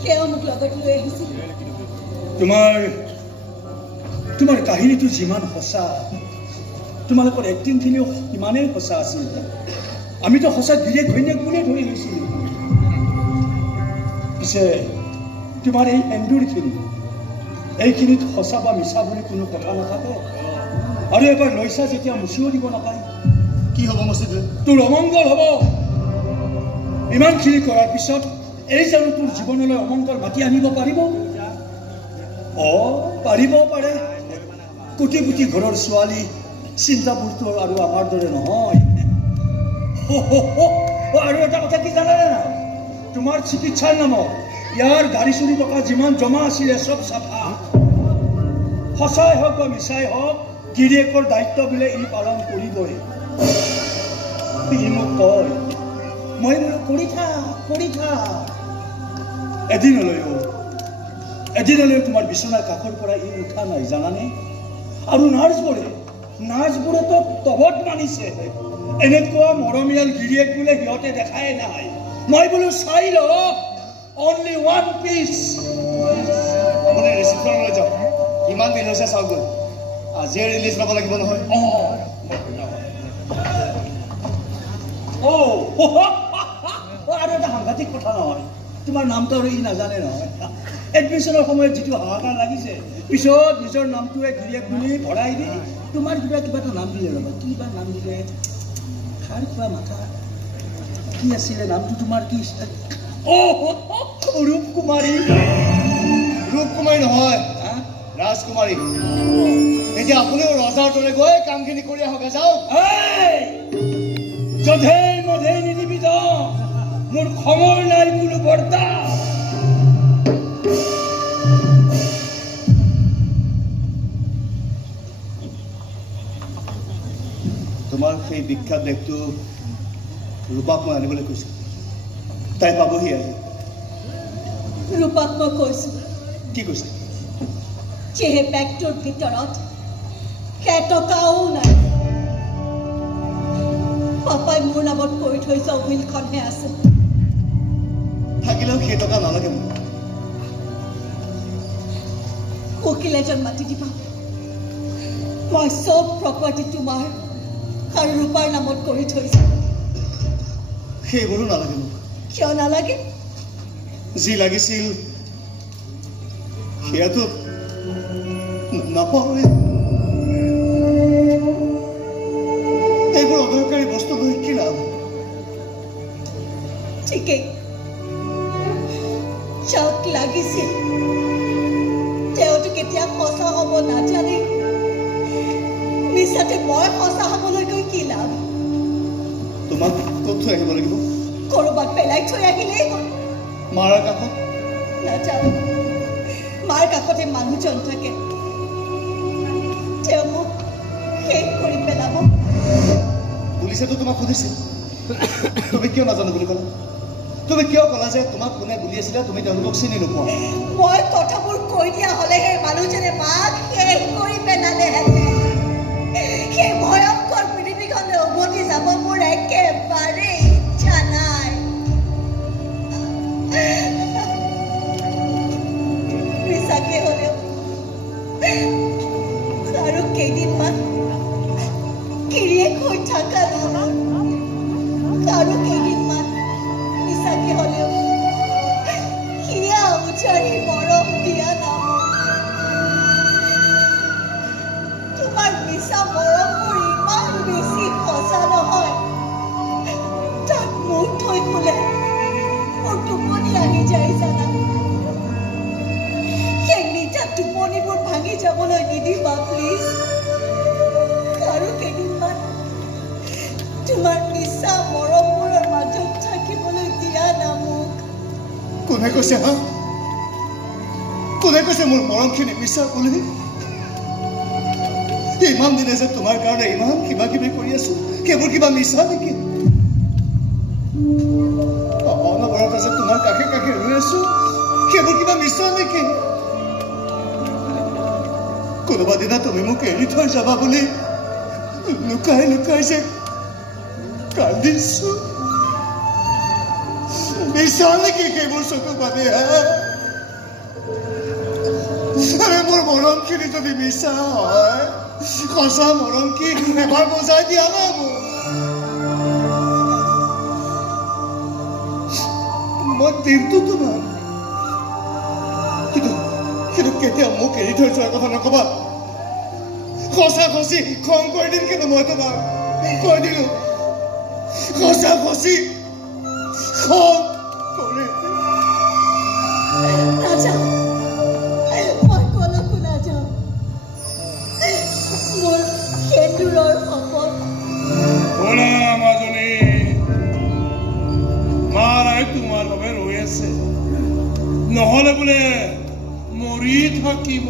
সেও মোক লগত লৈ আহিছিল তোমাৰ কাহিনীটো যিমান সঁচা তোমালোকৰ এক্টিংখিনিও ইমানেই সঁচা আছিল আমিতো সঁচা গিৰিয়েক ঘৈণীয়েক বুলিয়ে ধৰি লৈছিলোঁ পিছে তোমাৰ এই এন্দুৰখিনি এইখিনিত সঁচা বা মিছা বুলি কোনো কথা নাথাকে আৰু এবাৰ লৈছা যেতিয়া মুচিও দিব নাপায় কি হ'ব মচিদে তোৰ অমংগল হ'ব ইমানখিনি কৰাৰ পিছত এই জানো তোৰ জীৱনলৈ অমংগল মাতি আনিব পাৰিব পাৰিব পাৰে কোটি কোটি ঘৰৰ ছোৱালী চিন্তাবোৰতো আৰু আমাৰ দৰে নহয় আৰু এটা কথা কি জানানে না তোমাৰ চিকিৎসাৰ নামত ইয়াৰ গাড়ী চুৰি টকা যিমান জমা আছিলে চব চাফা সঁচাই হওক বা মিছাই হওক গিৰিয়েকৰ দায়িত্ব বোলে ই পালন কৰিবই ই মোক কয় মই বোলো কৰি থাক এদিনলৈও তোমাৰ বিচনাৰ কাষৰ পৰা ই উঠা নাই জানানে আৰু নাৰ্ছবোৰেতো তবত মানিছে এনেকুৱা মৰমীয়াল গিৰিয়েক বোলে সিহঁতে দেখাই নাই মই বোলো চাই ল অনলি ওৱান পিচ আপুনি ৰিচিপ্টখন লৈ যাওক কিমান বিল হৈছে চাওক গ'ল আজিয়ে ৰিলিজ ল'ব লাগিব নহয় আৰু এটা সাংঘাতিক কথা নহয় তোমাৰ নামটো আৰু ই নাজানে নহয় এডমিশ্যনৰ সময়ত যিটো হাহাকাৰ লাগিছে পিছত নিজৰ নামটোৱে গিৰিয়েক বুলি ভৰাই দি তোমাৰ কিবা এটা নাম দিলে ৰ'বা কিবা নাম দিলে খাৰ খোৱা মাথা কি আছিলে নামটো তোমাৰ কি ৰূপকুমাৰী নহয় ৰাজকুমাৰী এতিয়া আপুনিও ৰজাৰ দৰে গৈ কামখিনি কৰি আহক যাওক যধেই মধেই নিদিবি মোৰ খবৰ নাই বোলো বৰ্তা তোমাৰ সেই বিখ্যাত বেগটো ৰূপাক মই আনিবলৈ কৈছো তাই পাবহি আহি ৰূপাক মই কৈছো কি কৈছে যে বেগটোৰ ভিতৰত টকাও নাই পাপাই মোৰ নামত কৰি থৈ যোৱা উইলখনহে আছে থাকিলেও সেই টকা নালাগে মোক উকিল এজন মাতি দিবা মই চব প্ৰপাৰ্টি তোমাৰ আৰু ৰূপাৰ নামত কৰি থৈছো সেইবোৰো নালাগে মোক কিয় নালাগে যি লাগিছিল সেয়াতো নাপাওঁ এইবোৰ অদৰকাৰী বস্তু লৈ কি লাভ ঠিকেই যাওক লাগিছিল তেওঁতো কেতিয়া সঁচা হ'ব নাজানে মিছাতে মই সঁচা হ'বলৈ গৈ কি লাভ তোমাক ক'ত থৈ আহিব লাগিব ক'ৰবাত পেলাই থৈ আহিলেই হ'ল মাৰ কাষত নাযাওঁ মাৰ কাষতে মানুহজন থাকে তেওঁ মোক শেষ কৰি পেলাব পুলিচেতো তোমাক সুধিছিল তুমি কিয় নাজানো বুলি ক'লা তুমি কিয় ক'লা যে তোমাক কোনে বুলি আছিলে তুমি তেওঁলোকক চিনি নোপোৱা মই কথাবোৰ কৈ দিয়া হ'লে সেই মানুহজনে মাক শেষ কৰি পেলালেহেঁতেন সেই ভয়ংকৰ পৃথিৱীখনলৈ উভতি যাব মোৰ একেবাৰে ইচ্ছা নাই মিছাকে হ'লেও আৰু কেইদিনমান গিৰিয়েক হৈ থকা আৰু কেইদিনমান মিছাকে হ'লেও হিয়া উজাৰি মৰম দিয়া নাম তোমাৰ মিছা মৰমবোৰ ইমান বেছি সঁচা নহয় তাত মোৰ থৈ খোলে মোৰ টোপনি আহি যায় জানা সেই মিঠা টোপনিবোৰ ভাঙি যাবলৈ নিদিবা প্লিজ আৰু কেইদিনমান তোমাৰ মিছা মৰমবোৰৰ মাজত থাকিবলৈ দিয়া না মোক কোনে কৈছে মোৰ মৰমখিনি মিছা বুলি ইমান দিনে যে তোমাৰ কাৰণে ইমান কিবা কিবি কৰি আছো সেইবোৰ কিবা মিছা নেকি অনবৰতে যে তোমাৰ কাষে কাষে ৰৈ আছো সেইবোৰ কিবা মিছা নেকি কোনোবা দিনা তুমি মোক এৰি থৈ যাবা বুলি লুকাই লুকাই যে কান্দিছো বিশ্বাস নেকি সেইবোৰ চকু পানী আৰে মোৰ মৰমখিনি যদি মিছা হয় সঁচা মৰম কি এবাৰ বজাই দিয়া না মই দিনটো তোমাৰ কিন্তু কেতিয়া মোক এৰি থৈ যোৱাৰ কথা নকবা সঁচা খচি খং কৰি দিম কিন্তু মই তোমাক কৈ দিলো সঁচা খচি খং কৰি নাযাওঁ মই কলৈকো নাযাওঁ মোৰ সেন্দুৰৰ শপত শুনা মাজনী মাৰাই তোমাৰ বাবে ৰৈ আছে নহ'লে বোলে মৰি থাকিব